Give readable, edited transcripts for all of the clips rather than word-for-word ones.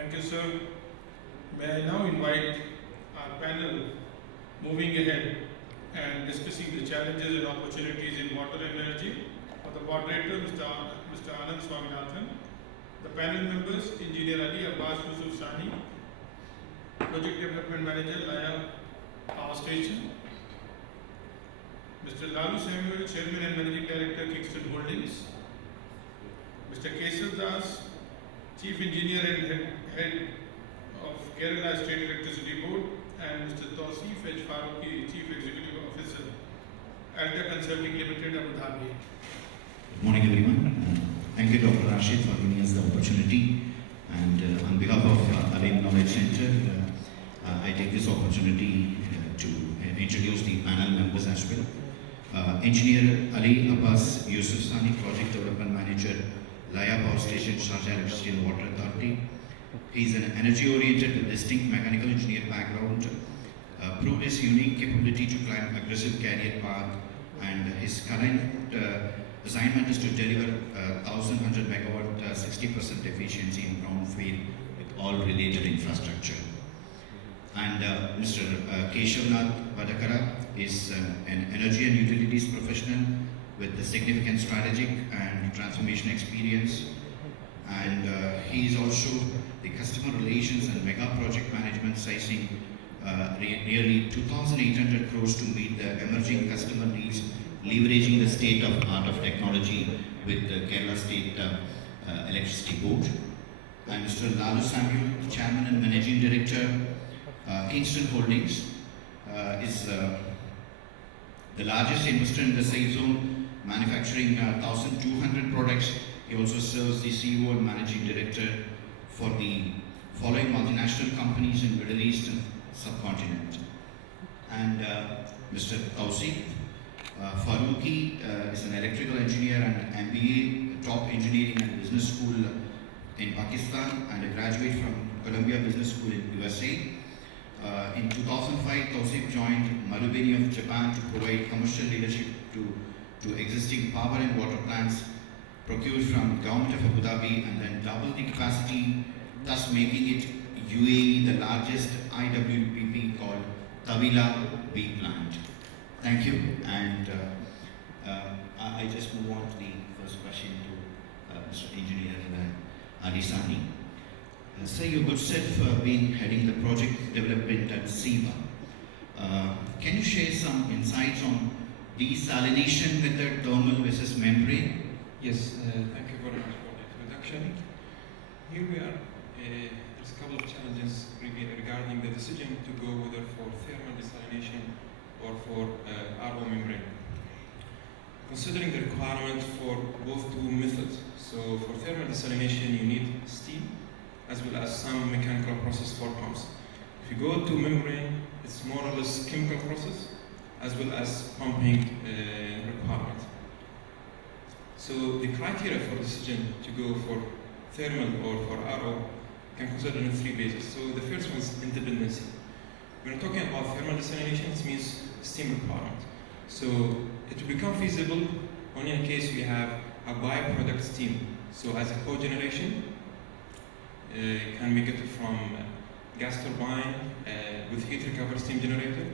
Thank you, sir. May I now invite our panel moving ahead and discussing the challenges and opportunities in water and energy. For the moderator, Mr. Anand Swaminathan. The panel members, Engineer Ali Abbas Yusuf Sani, Project Development Manager, Laya Power Station, Mr. Lalu Samuel, Chairman and Managing Director, Kingston Holdings, Mr. Keshav Das, Chief Engineer and Head of Kerala State Electricity Board, and Mr. Tausif H. Faruqi, Chief Executive Officer, Alta Consulting Limited, Abu Dhabi. Good morning, everyone. Thank you, Dr. Rashid, for giving us the opportunity. And on behalf of Alim Knowledge Center, I take this opportunity to introduce the panel members as well. Engineer Ali Abbas Yusuf Sani, Project Development Manager, Laya Power Station, Sharjah Electricity and Water Authority. He is an energy-oriented with distinct mechanical engineer background, proved his unique capability to climb aggressive career path, and his current assignment is to deliver 1,100 megawatt 60% efficiency in brownfield with all related infrastructure. And Mr. Keshavnath Vadakara is an energy and utilities professional with a significant strategic and transformation experience. And he is also the customer relations and mega project management, sizing nearly 2,800 crores to meet the emerging customer needs, leveraging the state-of-art of technology with the Kerala State Electricity Board. And Mr. Lalu Samuel, the Chairman and Managing Director, Kingston Holdings, is the largest investor in the safe zone, manufacturing 1,200 products. He also serves the CEO and Managing Director for the following multinational companies in Middle East and subcontinent. And Mr. Tausif Faruqi is an electrical engineer and MBA, top engineering and business school in Pakistan, and a graduate from Columbia Business School in USA. In 2005, Tausif joined Marubeni of Japan to provide commercial leadership to existing power and water plants procured from government of Abu Dhabi, and then doubled the capacity, thus making it UAE the largest IWPP called Tawila B plant. Thank you, and I just move on to the first question to Mr. Engineer Ali Sani. Sir, you're good set for being heading the project development at SEBA. Can you share some insights on desalination method, thermal versus membrane? Yes, thank you very much for the introduction. Here we are. There's a couple of challenges regarding the decision to go whether for thermal desalination or for RO membrane. Considering the requirement for both two methods, so for thermal desalination you need steam as well as some mechanical process for pumps. If you go to membrane, it's more or less chemical process as well as pumping requirement. So the criteria for decision to go for thermal or for RO can consider on three bases. So the first one is independency. When we're talking about thermal desalination, it means steam requirement. So it will become feasible only in case we have a byproduct steam. So as a cogeneration, can we get it from gas turbine with heat recovery steam generator?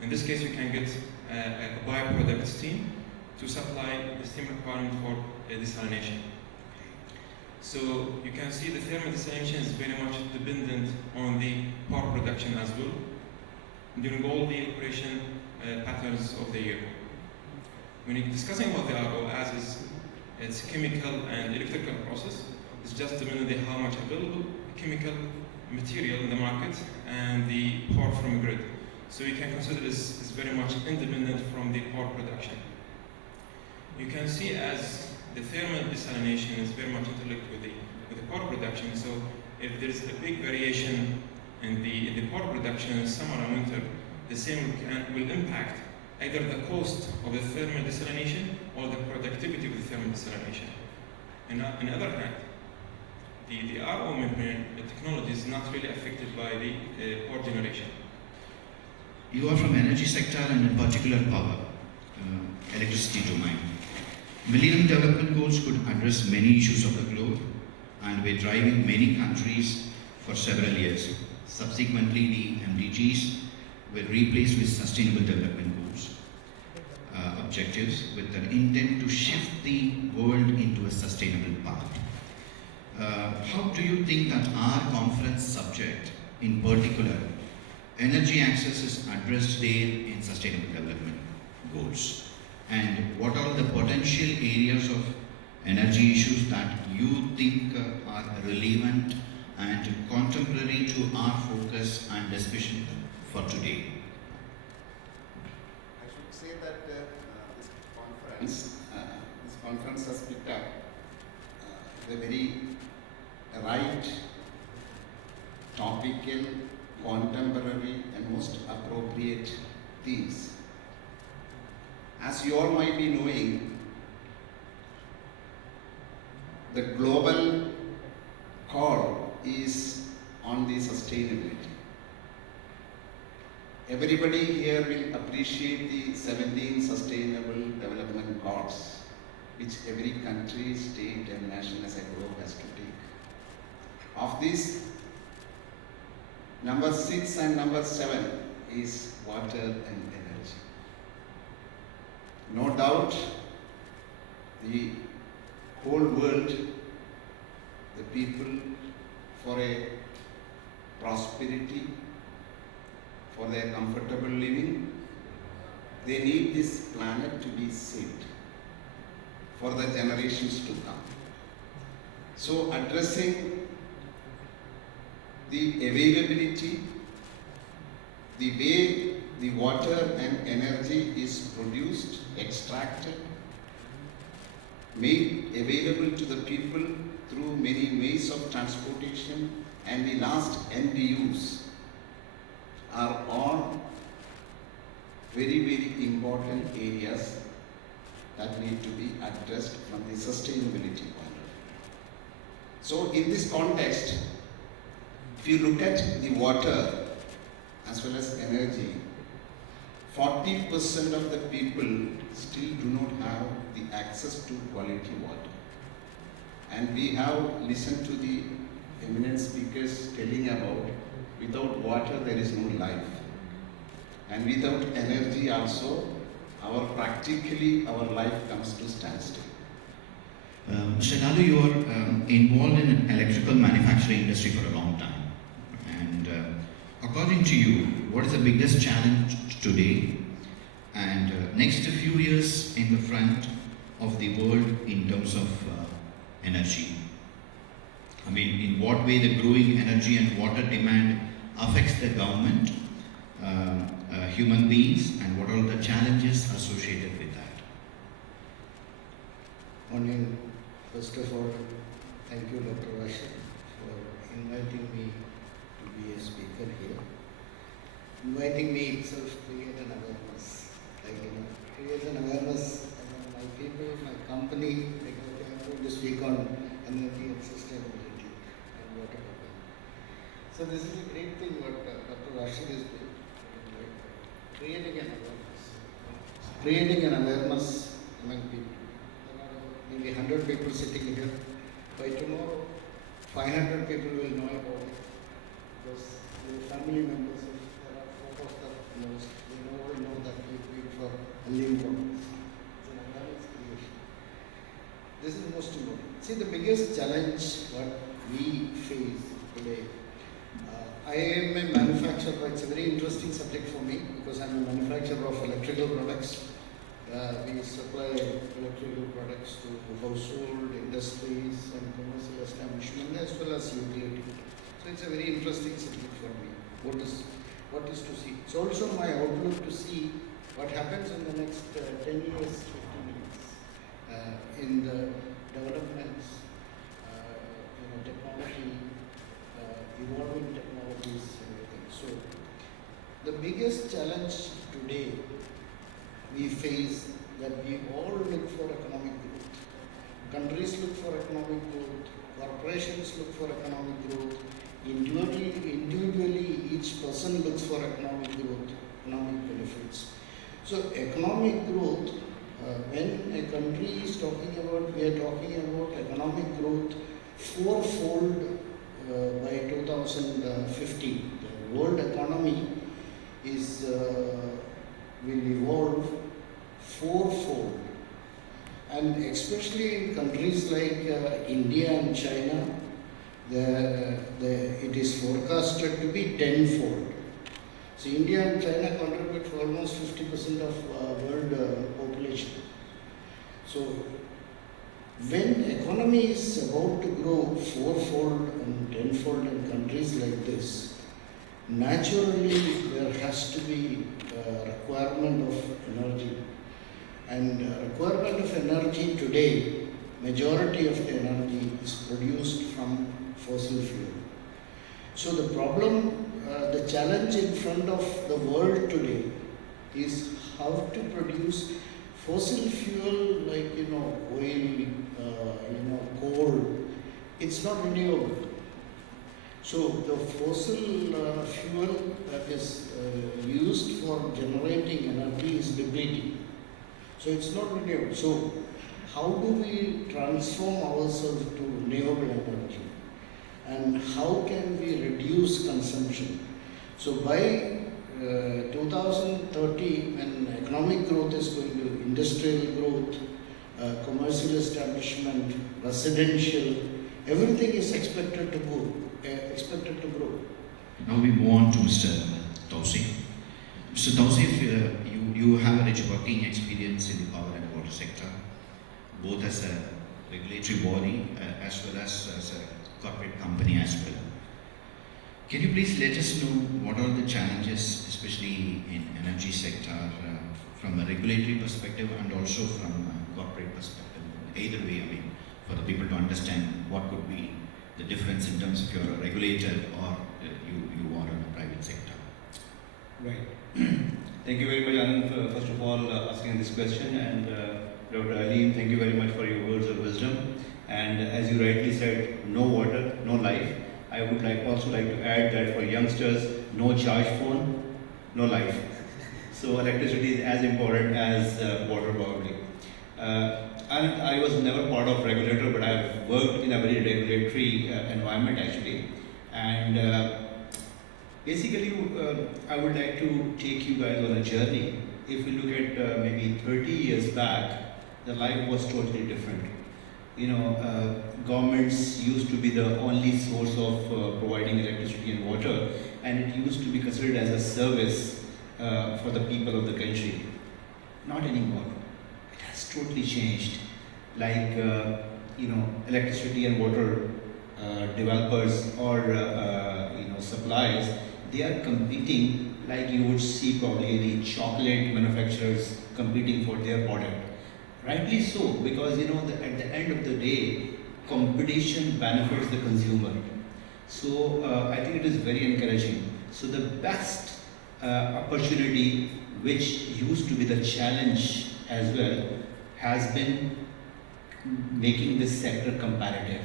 In this case, you can get a byproduct steam to supply the steam requirement for desalination. So you can see the thermal desalination is very much dependent on the power production as well during all the operation patterns of the year. When you're discussing about the RO, as is, it's a chemical and electrical process. It's just depending on how much available chemical material in the market and the power from the grid. So you can consider this is very much independent from the power production. You can see as the thermal desalination is very much interlinked with the power production. So if there is a big variation in the power production in summer and winter, the same will impact either the cost of the thermal desalination or the productivity of the thermal desalination. On the other hand, the RO membrane technology is not really affected by the power generation. You are from energy sector and in particular power, electricity domain. Millennium Development Goals could address many issues of the globe, and we're driving many countries for several years. Subsequently, the MDGs were replaced with Sustainable Development Goals objectives with an intent to shift the world into a sustainable path. How do you think that our conference subject, in particular, energy access, is addressed there in Sustainable Development Goals? And what are the potential areas of energy issues that you think are relevant and contemporary to our focus and discussion for today? I should say that this conference has picked up the very right, topical, contemporary and most appropriate themes. As you all might be knowing, the global call is on the sustainability. Everybody here will appreciate the 17 Sustainable Development Goals, which every country, state and nation as a globe has to take. Of these, number 6 and number 7 is water and energy. No doubt, the whole world, the people, for a prosperity, for their comfortable living, they need this planet to be saved for the generations to come. So addressing the availability, the way the water and energy is produced, extracted, made available to the people through many ways of transportation, and the last end use are all very, very important areas that need to be addressed from the sustainability point of view. So in this context, if you look at the water as well as energy, 40% of the people still do not have the access to quality water. And we have listened to the eminent speakers telling about without water there is no life. And without energy also, practically our life comes to standstill. Mr. Lalu, you are involved in the electrical manufacturing industry for a long time. And according to you, what is the biggest challenge today and next few years in the front of the world in terms of energy? I mean, in what way the growing energy and water demand affects the government, human beings, and what are the challenges associated with that? Morning. First of all, thank you, Dr. Rashid, for inviting me to be a speaker here. Inviting me itself create an awareness. Create an awareness among my people, my company. I'm going to speak on energy and sustainability and water. So this is a great thing what Dr. Rashid is doing. Creating an awareness. Creating an awareness among people. Maybe 100 people sitting here. By tomorrow, 500 people will know about it. Because the family members, if there are 4 of them, they all know that we wait for only water. It's an awareness creation. This is most important. See, the biggest challenge what we face today. I am a manufacturer. It's a very interesting subject for me because I'm a manufacturer of electrical products. We supply electrical products to household, industries and commercial establishments as well as utility. So it's a very interesting subject for me. What is to see? It's also my outlook to see what happens in the next 10 years, 15 years in the developments, technology, evolving technologies and everything. So the biggest challenge today we face that we all look for economic growth. Countries look for economic growth, corporations look for economic growth, individually each person looks for economic growth, economic benefits. So economic growth, when a country is talking about, we are talking about economic growth fourfold by 2030. world economy is will evolve fourfold, and especially in countries like India and China, it is forecasted to be tenfold. So India and China contribute for almost 50% of world population. So when economy is about to grow fourfold and tenfold in countries like this, naturally there has to be a requirement of energy. And requirement of energy today, majority of the energy is produced from fossil fuel. So the problem, the challenge in front of the world today is how to produce fossil fuel like oil, coal. It's not renewable. So the fossil fuel that is used for generating energy is depleting. So it's not renewable. So how do we transform ourselves to renewable energy? And how can we reduce consumption? So by 2030, when economic growth is going to, industrial growth, commercial establishment, residential, everything is expected to grow. Now we move on to Mr. Tausif. Mr. Tausif, you have a rich working experience in the power and water sector, both as a regulatory body as well as a corporate company as well. Can you please let us know what are the challenges, especially in energy sector, from a regulatory perspective and also from a corporate perspective? Either way, for the people to understand what could be the difference in terms of you're a regulator or you are in a private sector. Right. Thank you very much, Anand, first of all, asking this question, and Dr. Alim, thank you very much for your words of wisdom. And as you rightly said, no water, no life. I would also like to add that for youngsters, no charge phone, no life. So electricity is as important as water probably. And I was never part of regulator, but I've worked in a very regulatory environment actually. And basically, I would like to take you guys on a journey. If we look at maybe 30 years back, the life was totally different. Governments used to be the only source of providing electricity and water, and it used to be considered as a service for the people of the country. Not anymore. It has totally changed. Like, electricity and water developers or, suppliers, they are competing like you would see probably any chocolate manufacturers competing for their product. Rightly so, because at the end of the day, competition benefits the consumer. So I think it is very encouraging. So the best opportunity, which used to be the challenge as well, has been making this sector competitive.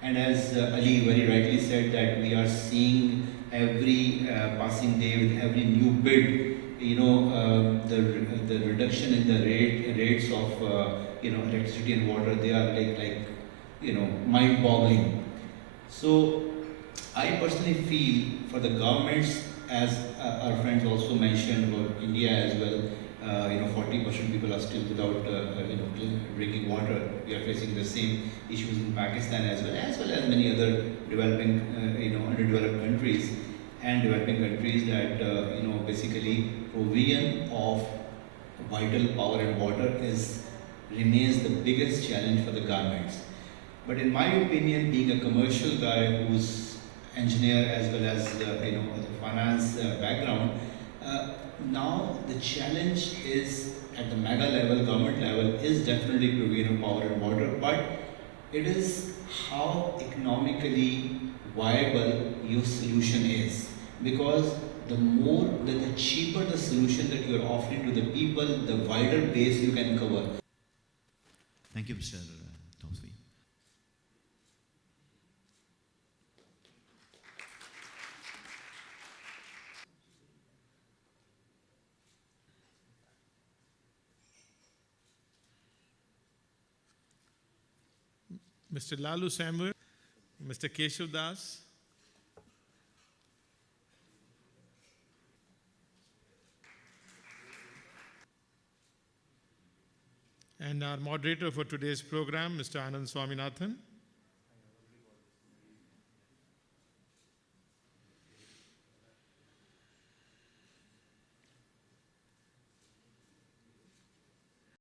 And as Ali very rightly said, that we are seeing every passing day with every new bid, the reduction in the rates of electricity and water, they are like mind-boggling. So I personally feel for the governments, as our friends also mentioned about India as well, 40% people are still without drinking water. We are facing the same issues in Pakistan as well as many other developing, underdeveloped countries and developing countries, that basically provision of vital power and water remains the biggest challenge for the governments. But in my opinion, being a commercial guy who's engineer as well as the finance background, now the challenge is at the mega level, government level, is definitely provision of power and water, but it is how economically viable your solution is. Because the cheaper the solution that you are offering to the people, the wider base you can cover. Thank you, Mr. Tausif. Mr. Lalu Samuel, Mr. Keshav Das, And our moderator for today's program, Mr. Anand Swaminathan.